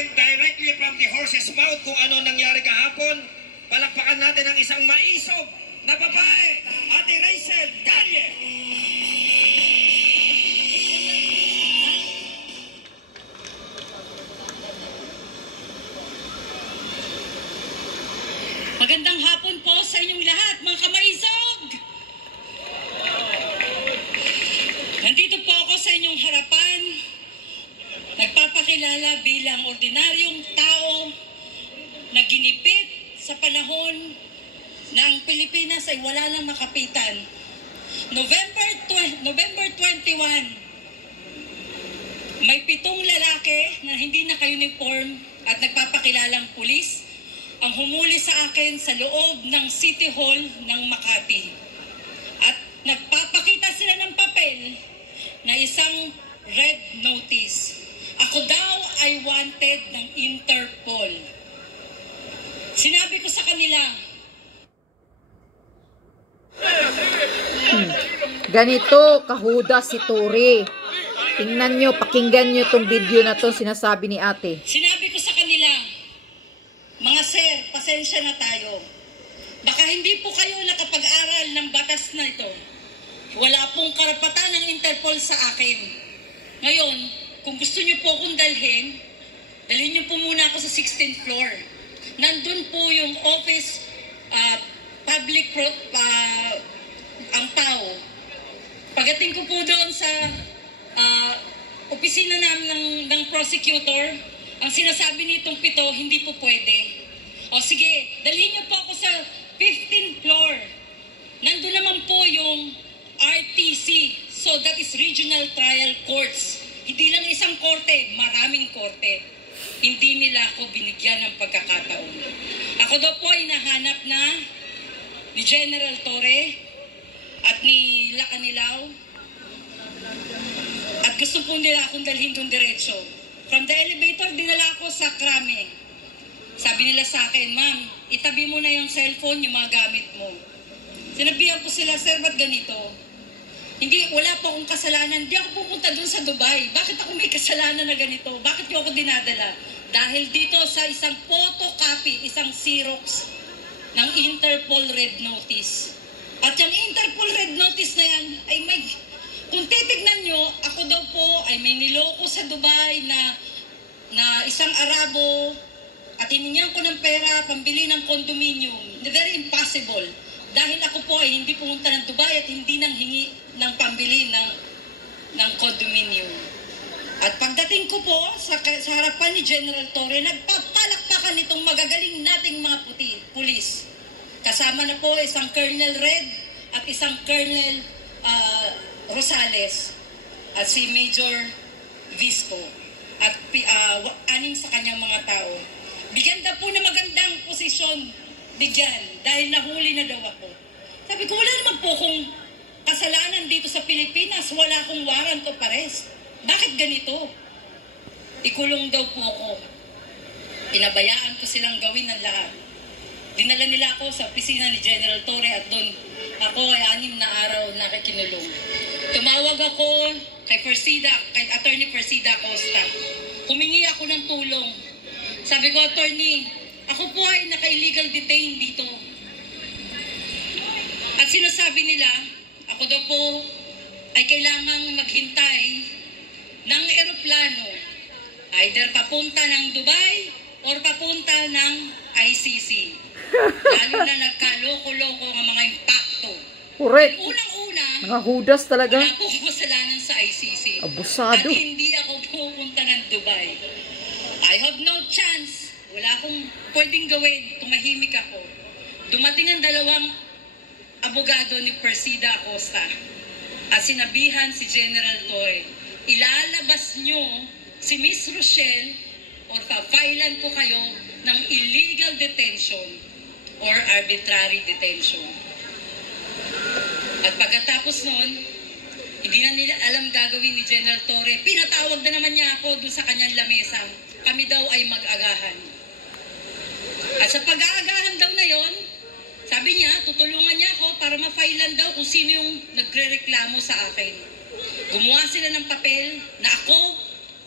Directly from the horse's mouth kung ano nangyari kahapon, palakpakan natin ang isang maisog na babae, Ate Rachel Calle. Magandang hapon po sa inyong lahat, mga kamaisog! Nandito po ako sa inyong harapan, nagpapakilala bilang ordinaryong tao na ginipit sa panahon na ang Pilipinas ay wala nang makapitan. November 21, may 7 lalaki na hindi naka-uniform at nagpapakilalang pulis ang humuli sa akin sa loob ng City Hall ng Makati. At nagpapakita sila ng papel na isang red notice. Ako daw ay wanted ng Interpol. Sinabi ko sa kanila, ganito kahuda si Tori. Tingnan nyo, pakinggan nyo tong video na to, sinasabi ni ate. Sinabi ko sa kanila, mga sir, pasensya na tayo. Baka hindi po kayo nakapag-aral ng batas na ito. Wala pong karapatan ng Interpol sa akin. Ngayon, kung gusto nyo po akong dalhin nyo po muna ako sa 16th floor. Nandun po yung office, ang PAO. Pagdating ko po doon sa opisina namin ng prosecutor, ang sinasabi nitong 7, hindi po pwede. O sige, dalhin nyo po ako sa 15th floor. Nandun naman po yung RTC. So that is Regional Trial Courts. Hindi lang isang korte, maraming korte. Hindi nila ako binigyan ng pagkakataon. Ako daw po ay nahanap na ni General Torre at ni Lacanilaw. At gusto po nila akong dalhin doon diretso. From the elevator, dinala ako sa krame. Sabi nila sa akin, ma'am, itabi mo na yung cellphone, yung mga gamit mo. Sinabihan ko sila, sir, ba't ganito? Hindi, wala pa akong kasalanan. Hindi ako pupunta doon sa Dubai. Bakit ako may kasalanan na ganito? Bakit niyo ako dinadala? Dahil dito sa isang photocopy, isang Xerox ng Interpol Red Notice. At yung Interpol Red Notice na yan, ay may... Kung titignan nyo, ako daw po ay may niloko sa Dubai na isang Arabo at hiningihan ko ng pera pambili ng condominium. Very impossible. Dahil ako po ay hindi pumunta ng Dubai at hindi nang hingi ng pambili ng condominium. At pagdating ko po sa harapan ni General Torre, nagpapalakpakan itong magagaling nating mga pulis. Kasama na po isang Colonel Red at isang Colonel Rosales at si Major Visco at 6 sa kanyang mga tao. Bigyan na po na magandang posisyon, bigyan, dahil nahuli na daw ako. Sabi ko, wala naman po kung kasalanan dito sa Pilipinas, wala akong warrant of arrest. Bakit ganito? Ikulong daw po ako. Pinabayaan ko silang gawin ng lahat. Dinala nila ako sa opisina ni General Torre at doon ako ay 6 na araw nakikinulong. Tumawag ako kay Attorney Persida Costa. Humingi ako ng tulong. Sabi ko, Attorney, ako po ay naka-illegal detain dito. At sinasabi nila, ako daw po ay kailangang maghintay ng eroplano. Either papunta ng Dubai or papunta ng ICC. Lalo na nagkaloko-loko ang mga impacto. Correct. Unang-una, mga hudas talaga. Wala po kasalanan sa ICC. Abusado. At hindi ako pupunta ng Dubai. I have no chance. Wala akong pwedeng gawin. Tumahimik ako. Dumating ang 2 abogado ni Persida Acosta at sinabihan si General Torre, ilalabas nyo si Miss Rochelle or papailan ko kayo ng illegal detention or arbitrary detention. At pagkatapos nun, hindi na nila alam gagawin ni General Torre. Pinatawag na naman niya ako dun sa kanyang lamesa. Kami daw ay mag-agahan. At sa pag-aagahan daw na yon, sabi niya, tutulungan niya ako para ma-filean daw kung sino yung nagre-reklamo sa akin. Gumawa sila ng papel na ako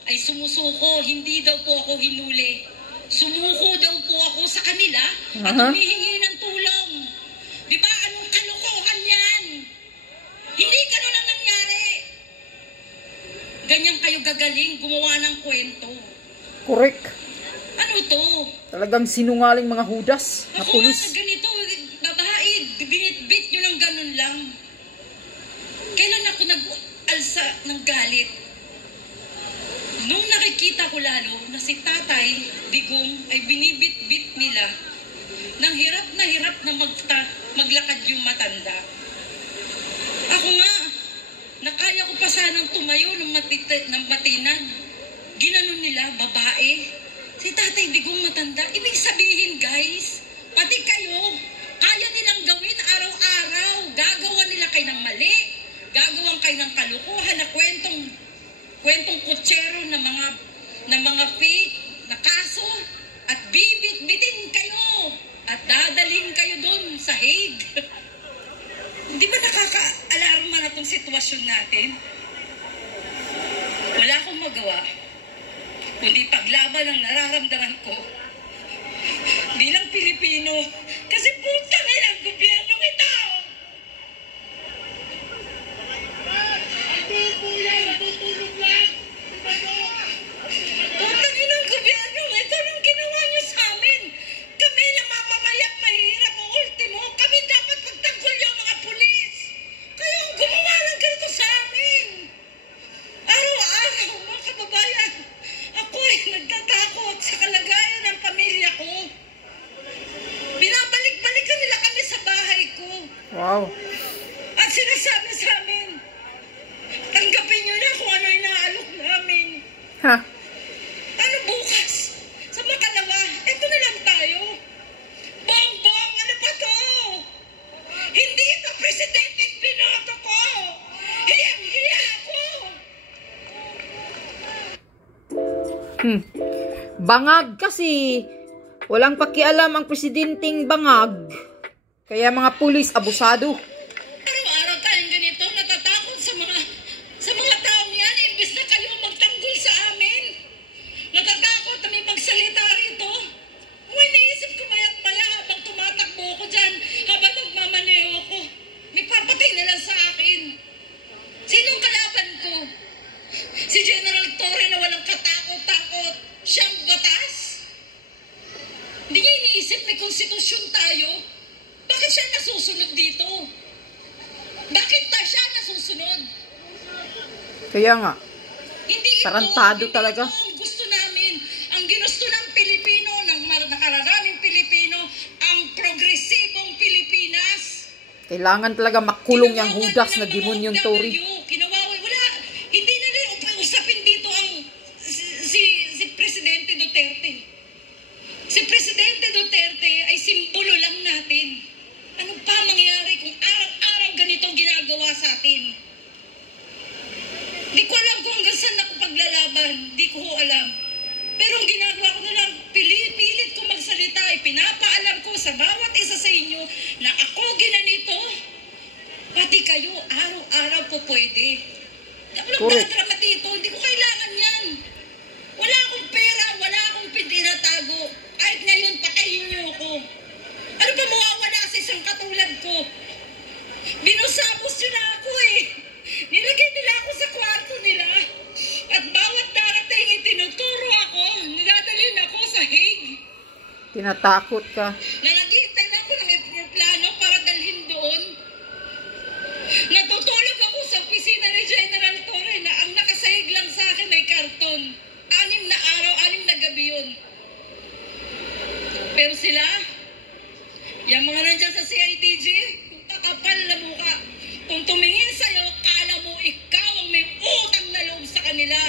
ay sumusuko. Hindi daw po ako hinuli. Sumuko daw po ako sa kanila at humihingi ng tulong. Di ba? Anong kalokohan yan? Hindi ganun ang nangyari. Ganyan kayo gagaling gumawa ng kwento. Correct. Ano to? Talagang sinungaling mga hudas na Ako nga pulis. na ganito, babae, binitbit nyo ng ganun lang. Kailan ako nag-alsa ng galit? Nung nakikita ko lalo na si Tatay Digong ay binibit-bit nila nang hirap na maglakad yung matanda. Ako nga, nakaya ko pa sanang tumayo ng matinag. Ginanon nila, babae. Si Tatay Digong matanda. Ibig sabihin, guys, pati kayo, kaya nilang gawin araw-araw. Gagawa nila kayo ng mali. Gagawan kayo ng kalukuhan na kwentong kutsero na mga fake na kaso at bibit-bitin kayo at dadaling kayo doon sa Hague. Hindi ba nakaka-alarma na itong sitwasyon natin? Wala akong magawa kundi paglaban ang nararamdaman ko bilang Pilipino kasi puta na yung gobyerno ito! Puta na ng gobyerno ito nung ginawa niyo sa amin! Kami na mamamayang mahirap o ultimo, kami dapat magtanggol yung mga pulis! Kaya ang gumawa ng ganito sa amin! Araw-araw, mga kababayan, ako ay nagtatakot sa kalagayan ng pamilya ko. Binabalik-balikan nila kami sa bahay ko. Wow. At sinasabi sa amin, tanggapin nyo na kung ano inaalok namin. Ha? Ano bukas? Sa makalawa, eto na lang tayo. Bongbong, ano pa to? Hindi ito presidente binoto ko. Hiyang-hiya ako. Bangag kasi. Walang pakialam ang presidenteng bangag. Kaya mga pulis abusado. Araw-araw tayong ganito, natatakot sa mga taong yan, imbis na kayo magtanggol sa amin. Natatakot na may magsalita rito. Kung iniisip ko maya't maya habang tumatakbo ko dyan, habang nagmamaneho ko, may papatay na lang sa akin. Sinong kalaban ko? Si General Torre na walang katakot-takot. Siyang batas? Hindi niya iniisip may konstitusyon tayo. Bakit siya nasusunod dito? Bakit pa siya nasusunod? Kaya nga. Hindi ito, Tarantado hindi talaga. ito ang gusto namin. Ang ginusto ng Pilipino, ng nakararaming Pilipino, ang progresibong Pilipinas. Kailangan talaga makulong yung hudas na demonyong Tory. Kinawawa, wala. Hindi na rin usapin dito ang si Presidente Duterte. Si Presidente Duterte ay simbolo lang natin. Ano pa mangyari kung araw-araw ganitong ginagawa sa atin? Di ko alam kung hanggang saan ako paglalaban. Di ko alam. Pero ang ginagawa ko na lang, pilit ko magsalita. Pinapaalam ko sa bawat isa sa inyo na ako ginanito. Pati kayo, araw-araw po pwede. Ako nagtatramat dito. Hindi ko kailangan yan. Wala akong pera. Wala akong pinatago. Kahit ngayon, patayin niyo ako. Ano ba mawawala sa isang katulad ko? Binusapos yun na ako eh. Nilagay nila ako sa kwarto nila. At bawat darating itinuturo ako. Niladalhin ako sa Hague. Tinatakot ka. Nalagitay na ako ng plano para dalhin doon. Natutulog ako sa opisina ni General Torre na ang nakasahig lang sa akin ay karton. 6 na araw, 6 na gabi yun. Pero sila, yung mga nandyan sa CIDG, kakapal na mukha. Kung tumingin sa'yo, kala mo ikaw ang may utang na loob sa kanila.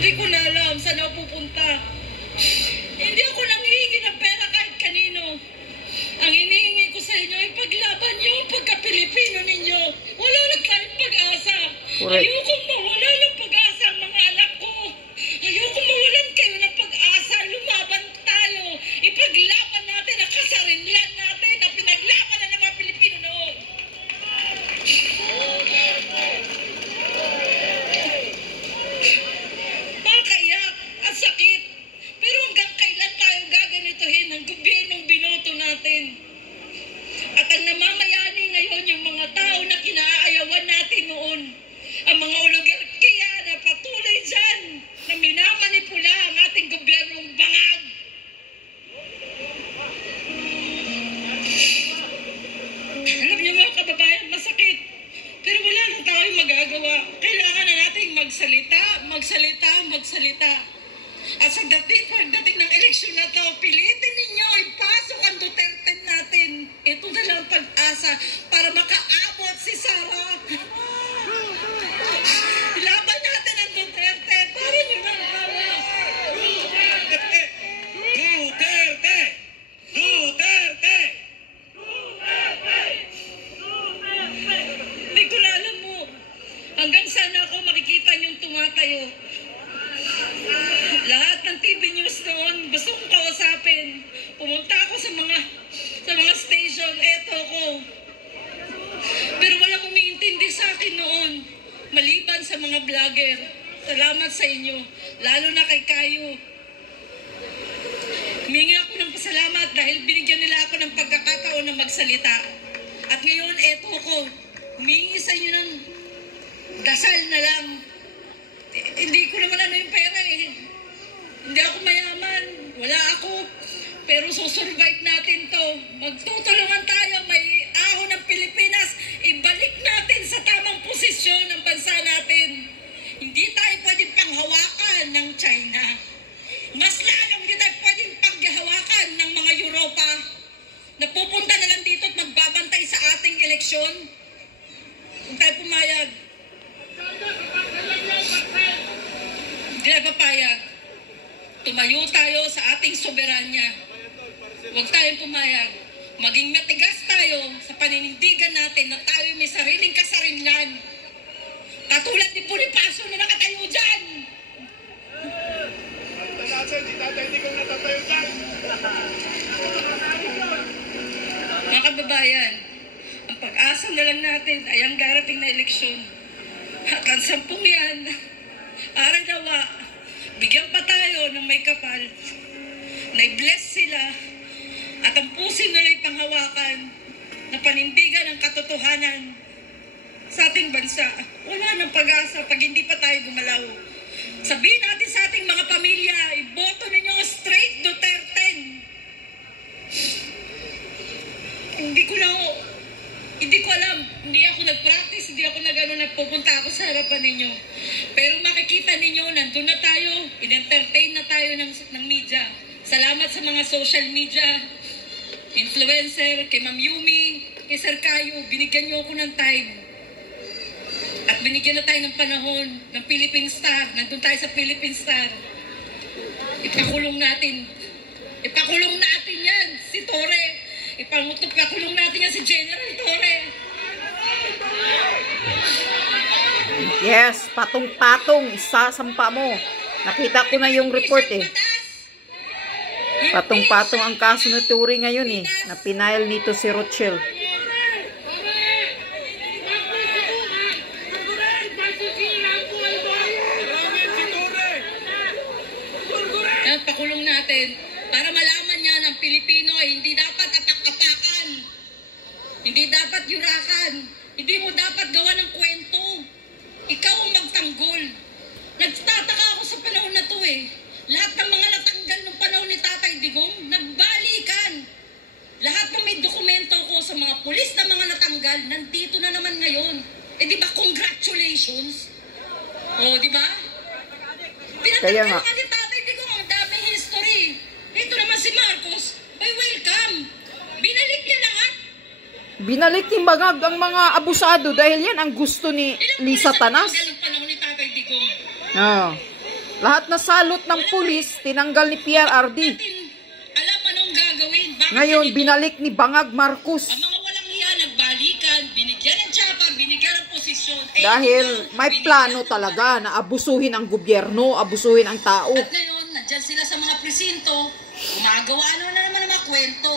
Hindi ko na alam saan ako pupunta. Hindi ako nanghihingi ng pera kahit kanino. Ang hinihingi ko sa inyo ay paglaban niyo ang pagka-Pilipino ninyo. Wala na tayong pag-asa. Correct. Ayokong mawala ng pag-asa ang mga anak ko. Ayokong mawalan kayo ng pag-asa. Lumaban tayo. Ipaglaban natin ang kasarinlan natin na pinaglaban na ng mga Pilipino noon. magsalita, magsalita, magsalita. At sa pagdating ng eleksyon na to, pilitin ninyo, ipasok ang Duterte natin. Ito na lang pag-asa para makaabot si Sara. Ilaban natin ang Duterte. Para nyo na awa. Duterte! Duterte! Duterte! Hindi ko na alam mo. Hanggang sana ako makikita niyong tumatayo. Lahat ng TV news noon, gusto kong kausapin. Pumunta ako sa mga station, eto ko. Pero walang umiintindi sa akin noon. Maliban sa mga vlogger. Salamat sa inyo. Lalo na kay Kayo. Humingi ako ng pasalamat dahil binigyan nila ako ng pagkakataon na magsalita. At ngayon, eto ko. Humingi sa inyo ng dasal na lang. Hindi ko naman ano yung pera eh. Hindi ako mayaman. Wala ako. Pero susurvive natin to. Magtutulungan tayo. May ahon ng Pilipinas. Ibalik natin sa tamang posisyon ng bansa natin. Hindi tayo pwedeng panghawakan ng China. Mas lalong hindi tayo pwedeng panghawakan ng mga Europa na pupunta na lang dito at magbabantay sa ating eleksyon. Kung tayo pumayag. Hindi tayo papayag. Tumayo tayo sa ating soberanya. Huwag tayong pumayag. Maging matigas tayo sa paninindigan natin na tayo may sariling kasarinlan. Katulad ni Bonifacio na nakatayo dyan. Mga kababayan, ang pag-asa na lang natin ay ang darating na eleksyon. At ang 10 yan, aral nawa, bigyan pa tayo ng may kapal, na i-bless sila, at ang pusin nila'y panghawakan na panindigan ang katotohanan sa ating bansa. Wala nang pag-asa pag hindi pa tayo gumalaw. Sabihin natin sa ating mga pamilya, iboto ninyo straight Duterte. Hindi ko alam. Hindi ako nag-practice, hindi ako nagpupunta ako sa harapan ninyo. Pero makikita ninyo, nandun na tayo, in-entertain na tayo ng media. Salamat sa mga social media, influencer, kay Ma'am Yumi, kay Sir Kayo, binigyan niyo ako ng time. At binigyan na tayo ng panahon ng Philippine Star. Nandun tayo sa Philippine Star. Ipakulong natin yan, si Torre. Ipakulong natin yan si General Torre. Yes, patong-patong, isasampa mo. Nakita ko na yung report eh. Patong-patong ang kaso na Torre ngayon eh. Na pinail nito si Rochelle. Pakulong natin para malaman niya ng Pilipino ay hindi dapat apak-apakan. Hindi dapat yurakan. Hindi mo dapat gawa ng kwento. Ikaw ang magtanggol. Nagtataka ako sa panahon na to eh. Lahat ng mga natanggal ng panahon ni Tatay Digong, nagbalikan. Lahat ng may dokumento ko sa mga pulis na mga natanggal, nandito na naman ngayon. Eh di ba congratulations? O di ba? Kaya nga. Pinatanggal ni Tatay Digong ang daming history. Ito naman si Marcos, ay welcome. Binalik niya lahat. Binalik ni Bangag ang mga abusado dahil yan ang gusto ni Lisa Tanas. Oh. Lahat na salot ng pulis, tinanggal ni PRRD. Alam anong gagawin. Bakit Ngayon, binalik ni Bangag Marcos. ang mga walang hiya nagbalikan, binigyan ng tsapa, binigyan ng posisyon. Dahil may plano talaga na abusuhin ang gobyerno, abusuhin ang tao. At ngayon, nandyan sila sa mga presinto, gumagawa na naman ng mga kwento.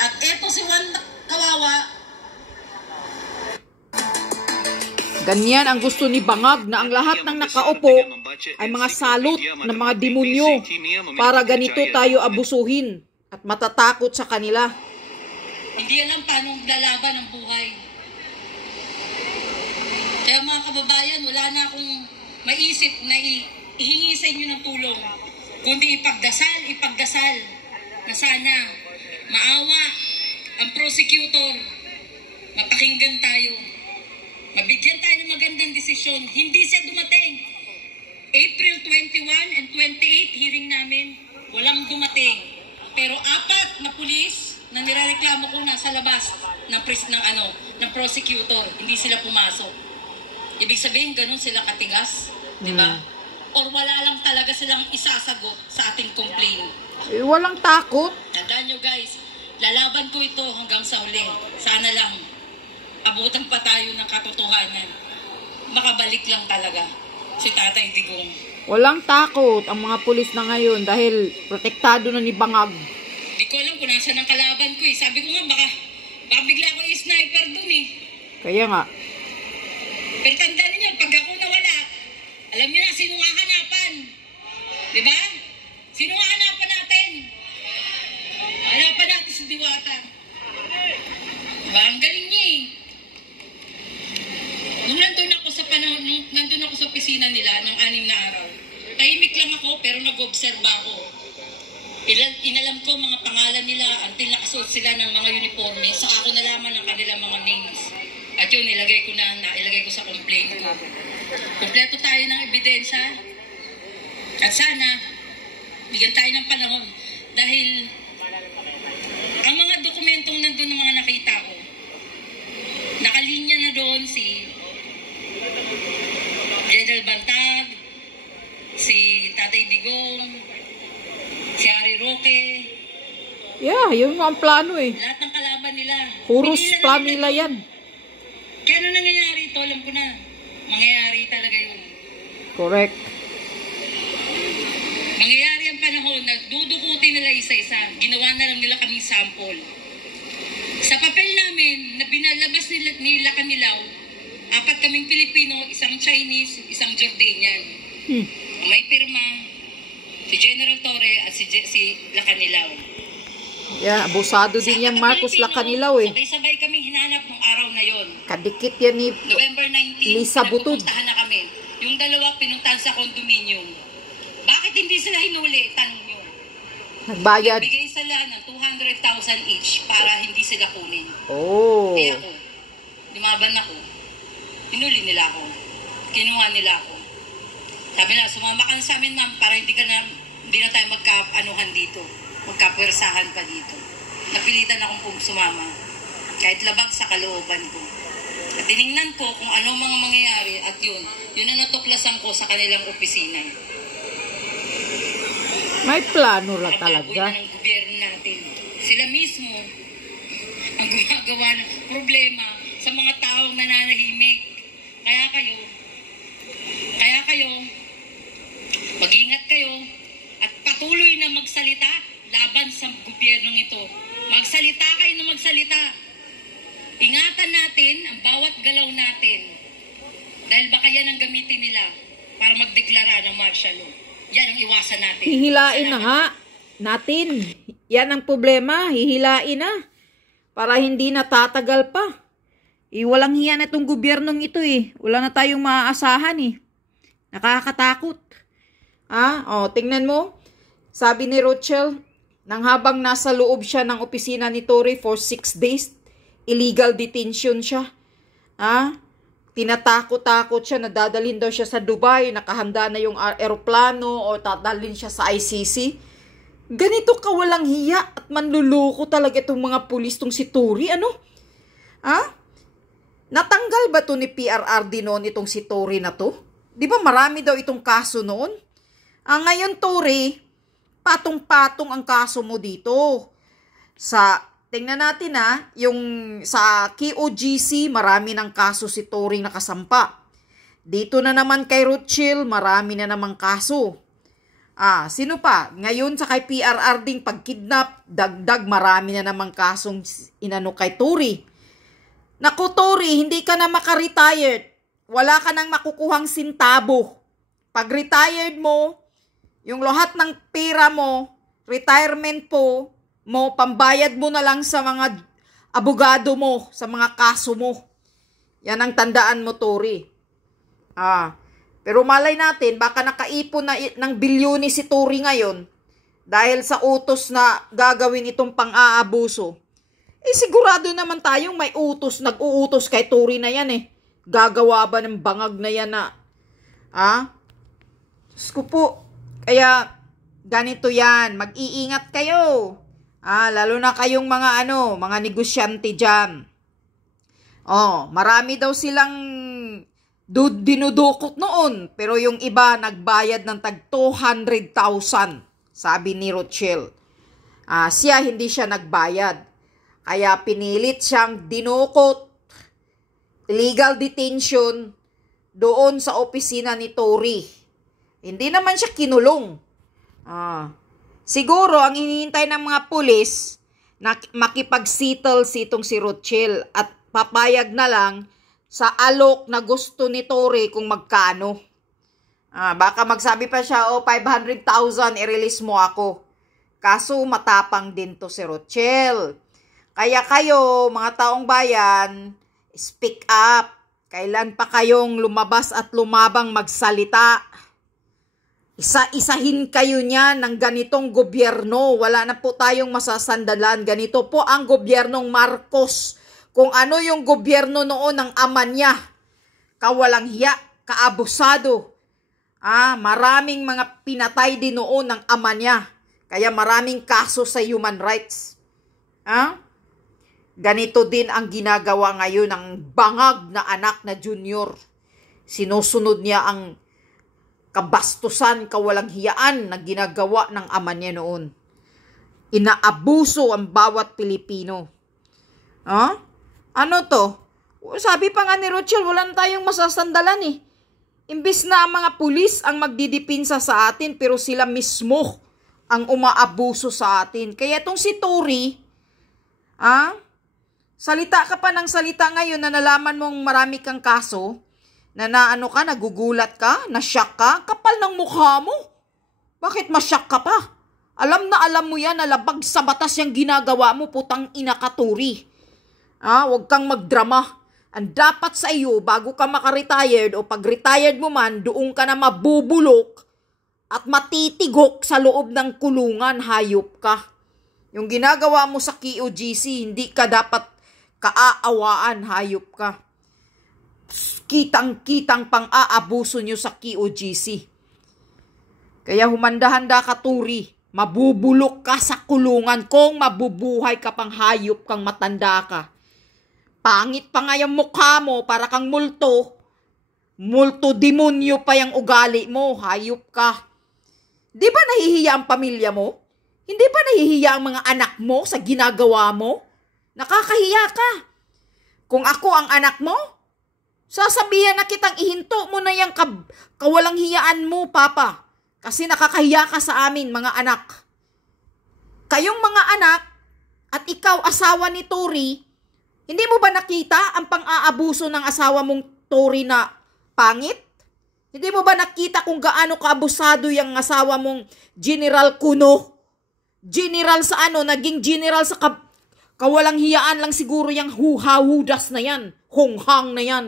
At eto si Juan Kawawa, Ganyan ang gusto ni Bangag na ang lahat ng nakaupo ay mga salot ng mga demonyo para ganito tayo abusuhin at matatakot sa kanila. hindi alam paano lalaban ang buhay. Kaya mga kababayan, wala na akong maisip na ihingi sa inyo ng tulong. Kundi ipagdasal na sana maawa ang prosecutor, mapakinggan tayo, Mabigyan tayo ng magandang desisyon. Hindi siya dumating. April 21 and 28, hearing namin, walang dumating. Pero 4 na pulis na nirereklamo ko nasa labas ng prosecutor, hindi sila pumasok. Ibig sabihin, ganun sila katigas, di ba? Or wala lang talaga silang isasagot sa ating complaint. Eh, walang takot. Tandaan nyo guys, lalaban ko ito hanggang sa huli. Sana lang, abutan pa tayo ng katotohanan. Makabalik lang talaga si Tatay Digong. Walang takot ang mga pulis na ngayon dahil protektado na ni Bangag. Di ko alam kung nasa ng kalaban ko eh. Sabi ko nga, baka bigla ako i-sniper dun eh. Kaya nga. Pero tandaan niyo, pag ako nawala, alam niyo na sino nga hanapan. Di ba? Sino nga hanapan natin? Hanapan natin si Diwata. Diba? Ang galing niya eh. Nung nandun ako sa panahon, nandun ako sa opisina nila ng 6 na araw, tahimik lang ako pero nag-observe ako. Inalam ko mga pangalan nila until nakasuot sila ng mga uniforme, saka ako nalaman ang kanilang mga names. At yun, nailagay ko sa complaint ko. Kompleto tayo ng ebidensya. At sana, bigyan tayo ng panahon. Dahil, ang mga dokumentong nandun ng mga nakita ko, nakalinya na doon si General Bantag, si Tatay Digong, si Harry Roque. Yeah, yun nga ang plano eh. Lahat ng kalaban nila. Puros Pinila plano nila nila yan. Kaya ano nangyayari ito, alam ko na. Mangyayari talaga yun. Correct. Mangyayari ang panahon na dudukutin nila isa-isa. Ginawa na lang nila kaming sample. Sa papel namin na binalabas nila Kanilaw, 4 kaming Pilipino, isang Chinese, isang Jordanian. May pirma, si General Torre at si Lacanilaw. Yeah, abusado din yan Marcos Lacanilaw eh. Sabay-sabay kaming hinanap nung araw na yon. Kadikit yan ni November 19, Lisa Butod. nagpupuntahan na kami. Yung dalawa pinuntahan sa condominium. Bakit hindi sila hinuli? Tanong nyo. Nagbayad. Bigay sila ng 200,000 each para hindi sila kunin. Oh. Kaya ako, lumaban ako. Hinuli nila ako. Kinuha nila ako. Sabi na, sumama ka na sa amin ma'am para hindi na tayo magka-anuhan dito. Magkapwersahan pa dito. Napilitan akong sumama. Kahit labag sa kalooban ko. At tiningnan ko kung ano mga mangyayari at yun ang natuklasan ko sa kanilang opisina. May plano lang Nababoy talaga. na ng gobyerno natin. Sila mismo ang gumagawa ng problema sa mga taong nananahimik. Kaya kayo, mag-ingat kayo at patuloy na magsalita laban sa gobyernong ito. Magsalita kayo na magsalita. Ingatan natin ang bawat galaw natin. Dahil baka yan ang gamitin nila para magdeklara ng martial law. Yan ang iwasan natin. Hihilain na nga natin. Yan ang problema. Hihilain na. Para hindi natatagal pa. Walang hiya na itong gobyernong ito eh. Wala na tayong maaasahan eh. Nakakatakot. Tingnan mo. Sabi ni Rochelle, nang habang nasa loob siya ng opisina ni Torre for 6 days, illegal detention siya. Tinatakot-takot siya, nadadalhin daw siya sa Dubai, nakahanda na yung aeroplano o dadalhin siya sa ICC. Ganito kawalang hiya at manluloko talaga itong mga pulis tong si Torre. Natanggal ba to ni PRRD noon itong si Torre na to? Di ba marami daw itong kaso noon? Ngayon Torre, patong-patong ang kaso mo dito. Tingnan natin yung sa KOGC, marami ng kaso si Torre nakasampa. Dito na naman kay Rochelle, marami na namang kaso. Sino pa? Ngayon sa kay PRRD pagkidnap, dagdag marami na namang kasong inano kay Torre. Naku Torre, hindi ka na maka-retired. Wala ka nang makukuhang sintabo. Pag retired mo, yung lahat ng pera mo, retirement mo, pambayad mo na lang sa mga abogado mo, sa mga kaso mo. Yan ang tandaan mo, Torre. Pero malay natin, baka nakaipon na ng bilyones si Torre ngayon dahil sa utos na gagawin itong pang-aabuso. Sigurado naman tayong may utos, nag-uutos kay Torre na yan eh. gagawa ba ng bangag na yan na? Diyos ko po. Kaya, ganito yan. Mag-iingat kayo. Lalo na kayong mga negosyante dyan. Marami daw silang dinudukot noon. Pero yung iba, nagbayad ng tag 200,000. Sabi ni Rochelle. Siya, hindi siya nagbayad. Kaya pinilit siyang dinukot. Illegal detention doon sa opisina ni Tory. Hindi naman siya kinulong. Siguro, ang hinihintay ng mga pulis na makipag-settle sitong si Rochelle at papayag na lang sa alok na gusto ni Tory kung magkano. Baka magsabi pa siya, 500,000, i-release mo ako. Kaso matapang din to si Rochelle. Kaya kayo, mga taong bayan, speak up. Kailan pa kayong lumabas at lumabang magsalita? Isa-isahin kayo niyan ng ganitong gobyerno. Wala na po tayong masasandalan. Ganito po ang gobyernong Marcos. Kung ano yung gobyerno noon ng ama niya. Kawalang hiya, kaabusado. Maraming mga pinatay din noon ng ama niya. Kaya maraming kaso sa human rights. Ganito din ang ginagawa ngayon ng bangag na anak na junior. Sinusunod niya ang kabastusan, kawalang hiyaan na ginagawa ng ama niya noon. Inaabuso ang bawat Pilipino. Ano to? Sabi pa nga ni Rochelle, wala tayong masasandalan eh. Imbis na ang mga pulis ang magdidipinsa sa atin, pero sila mismo ang umaabuso sa atin. Kaya itong si Tory, salita ka pa ng salita ngayon na nalaman mong marami kang kaso, nagugulat ka, na-shock ka, kapal ng mukha mo. Bakit ma-shock ka pa? Alam na alam mo yan na labag sa batas yung ginagawa mo, putang ina ka, Tory. Huwag kang magdrama. Ang dapat sa iyo, bago ka maka-retired o pag-retired mo man, doon ka na mabubulok at matitigok sa loob ng kulungan, hayop ka. Yung ginagawa mo sa QOGC, hindi ka dapat kaaawaan, hayop ka. Kitang-kitang pang-aabuso nyo sa QOGC. Kaya humanda-handa ka, Tory. Mabubulok ka sa kulungan kung mabubuhay ka pang hayop kang matanda ka. Pangit pa nga yung mukha mo, para kang multo. Multo demonyo pa yung ugali mo, hayop ka. Di ba nahihiya ang pamilya mo? Hindi ba nahihiya ang mga anak mo sa ginagawa mo? Nakakahiya ka. Kung ako ang anak mo, sasabihan na kitang ihinto mo na yung kawalang hiyaan mo, Papa. Kasi nakakahiya ka sa amin, mga anak. Kayong mga anak, at ikaw, asawa ni Tory, hindi mo ba nakita ang pang-aabuso ng asawa mong Tory na pangit? Hindi mo ba nakita kung gaano kaabusado yung asawa mong General Cuno? General sa naging general sa kawalang hiyaan lang siguro yung hudas na yan. Honghang na yan.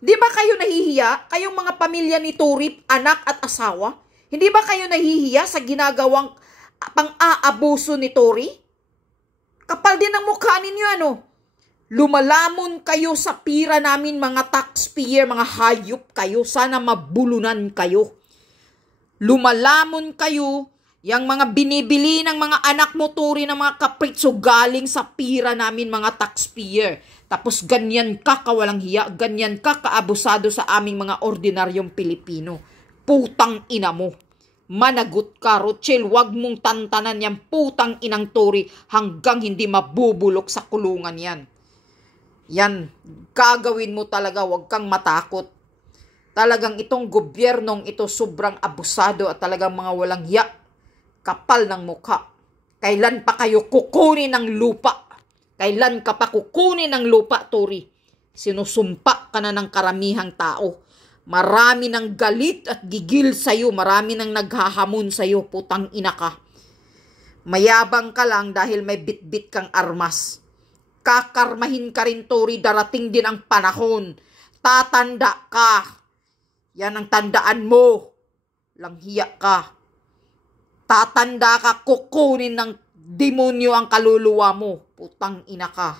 Di ba kayo nahihiya? Kayong mga pamilya ni Tory, anak at asawa? Hindi ba kayo nahihiya sa ginagawang pang-aabuso ni Tory? Kapal din ang mukha ninyo, Lumalamon kayo sa pira namin, mga taxpayer, mga hayop kayo. Sana mabulunan kayo. Lumalamon kayo. Yang mga binibili ng mga anak mo, Tory, ng mga kapritso galing sa pira namin, mga taxpayer. Tapos ganyan ka kawalang hiya, ganyan ka kaabusado sa aming mga ordinaryong Pilipino. Putang ina mo. Managot ka, Rochelle, wag mong tantanan yan, putang inang Tory, hanggang hindi mabubulok sa kulungan yan. Yan, gagawin mo talaga, wag kang matakot. Talagang itong gobyernong ito sobrang abusado at talagang mga walang hiya. Kapal ng mukha. Kailan pa kayo kukunin ng lupa? Kailan ka pa kukunin ng lupa, Tory? Sinusumpa ka na ng karamihang tao. Marami ng galit at gigil sa'yo. Marami ng naghahamon sa'yo. Putang ina ka. Mayabang ka lang dahil may bit-bit kang armas. Kakarmahin ka rin, Tory. Darating din ang panahon. Tatanda ka. Yan ang tandaan mo. Langhiya ka. Tatanda ka, kukunin ng demonyo ang kaluluwa mo. Putang ina ka.